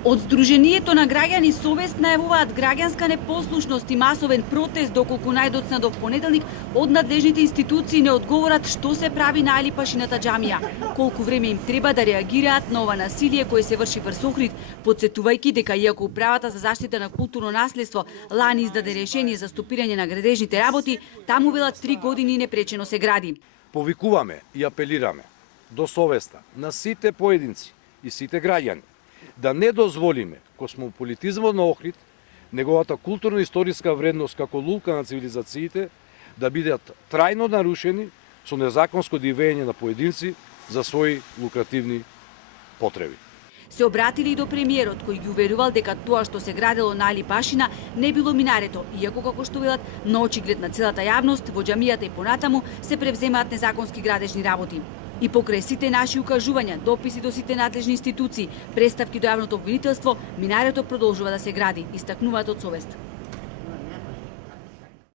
Од Сдруженијето на граѓани Совест најавуваат граѓанска непослушност и масовен протест доколку најдоцна до понеделник од надлежните институции не одговорат што се прави на Али Пашината џамија, колку време им треба да реагираат на ова насилие кое се врши врз Охрид, потсетувајќи дека иако Управата за заштита на културно наследство лани издаде решение за стопирање на градежните работи, таму велат 3 години непречено се гради. Повикуваме и апелираме до совеста на сите поединци и сите граѓани да не дозволиме космополитизмот на Охрид, неговата културно-историска вредност како лулка на цивилизациите, да бидат трајно нарушени со незаконско дивење на поединци за своји лукративни потреби. Се обратили и до премиерот, кој ги уверувал дека тоа што се градело на Али Пашина не било минарето, иако како што велат, на очиглед на целата јавност, во џамијата и понатаму се превземаат незаконски градежни работи. И покрај сите наши укажувања, дописи до сите надлежни институции, представки до јавното обвинителство, минарето продолжува да се гради, истакнуваат од Совест.